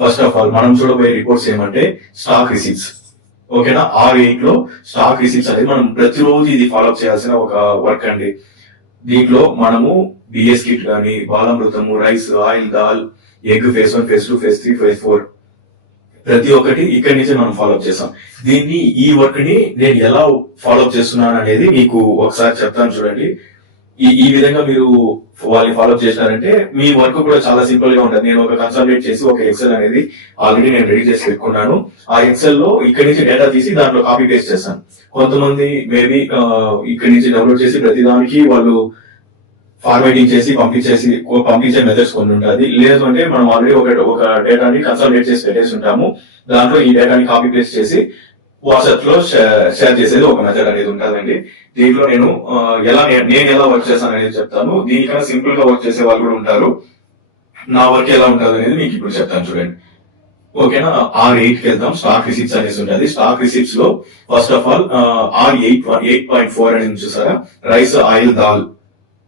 First of all మనం చూడబోయే reports ఏమంటే స్టాక్ రిసీట్స్. ఓకేనా, R8 లో స్టాక్ రిసీట్స్ అనేది మనం ప్రతిరోజు ఇది ఫాలో చేయాల్సిన ఒక వర్క్ అండి. దీంట్లో మనము బిఎస్ కిట్ కానీ, బాలామృతము, రైస్, ఆయిల్, దాల్, egg, phase 1, phase 2, phase 3, phase 4 ప్రతి ఒక్కటి ఇక్కడి నుంచి మనం ఫాలోఅప్ చేస్తాం. ఈ వర్క్ ని నేను ఎలా ఫాలోఅప్ చేస్తున్నాను అనేది మీకు ఒకసారి చెప్తాను చూడండి. ఈ విధంగా మీరు వాళ్ళని ఫాలోఅప్ చేసినారంటే మీ వర్క్ కూడా చాలా సింపుల్ గా ఉంటుంది. నేను ఒక కన్సల్టేట్ చేసి ఒక ఎక్సెల్ అనేది ఆల్రెడీ నేను రెడీ చేసి పెట్టుకున్నాను. ఆ ఎక్సెల్ లో ఇక్కడి నుంచి డేటా తీసి దాంట్లో కాపీ పేస్ట్ చేస్తాను. కొంతమంది మేబీ ఇక్కడి నుంచి డౌన్లోడ్ చేసి ప్రతిదానికి వాళ్ళు ఫార్మేటింగ్ చేసి పంపించే మెథడ్స్ కొన్ని ఉంటుంది. లేదు అంటే మనం ఆల్రెడీ ఒక డేటాని కన్సల్టేట్ చేసి పెట్టేసి ఉంటాము. దాంట్లో ఈ డేటాని కాపీ పేస్ట్ చేసి వాట్సాప్ లో షేర్ చేసేది ఒక మెథడ్ అనేది ఉంటుందండి. దీంట్లో నేను ఎలా వర్క్ చేస్తాను అనేది చెప్తాను. దీనికన్నా సింపుల్ గా వర్క్ చేసే వాళ్ళు కూడా ఉంటారు. నా వర్క్ ఎలా ఉంటుంది అనేది మీకు ఇప్పుడు చెప్తాను చూడండి. ఓకేనా, R8 కి వెళ్దాం. స్టాక్ రిసీప్ట్స్ అనేసి ఉంటుంది. స్టాక్ రిసీప్ట్స్ లో ఫస్ట్ ఆఫ్ ఆల్ R8.4 అనేది చూసారా, రైస్, ఆయిల్, దాల్.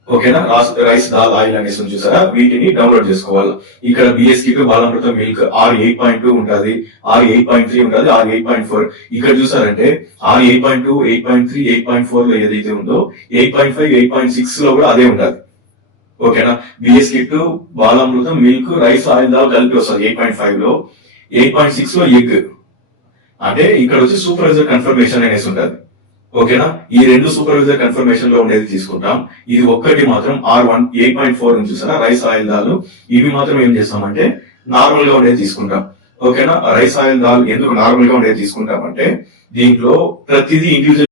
ఓకేనా, రైస్, దాల్, ఆయిల్ అనేసి చూసారా, వీటిని డౌన్లోడ్ చేసుకోవాలి. ఇక్కడ BS kit, Balamrutham, milk R8.2 ఉంటుంది, R8.3 ఉంటుంది, R8.4. ఇక్కడ చూసారంటే R8.2, 8.3, 8.4 లో ఏదైతే ఉందో 8.5, 8.6 లో కూడా అదే ఉంటుంది. ఓకేనా, BS kit, Balamrutham, milk, rice, oil, దాల్ కలిపి వస్తుంది 8.5 లో. 8.6 లో ఎగ్. అంటే ఇక్కడ వచ్చి సూపర్వైజర్ కన్ఫర్మేషన్ అనేసి ఉంటుంది. ఓకేనా, ఈ రెండు సూపర్వైజర్ కన్ఫర్మేషన్ లో ఉండేది తీసుకుంటాం. ఇది ఒక్కటి మాత్రం R1 8.4 నుంచి చూసారా, రైస్, ఆయిల్, దాల్. ఇవి మాత్రం ఏం చేస్తామంటే నార్మల్ గా ఉండేది తీసుకుంటాం. ఓకేనా, రైస్, ఆయిల్, దాల్ ఎందుకు నార్మల్ గా ఉండేది తీసుకుంటామంటే దీంట్లో ప్రతిదీ ఇండివిజువల్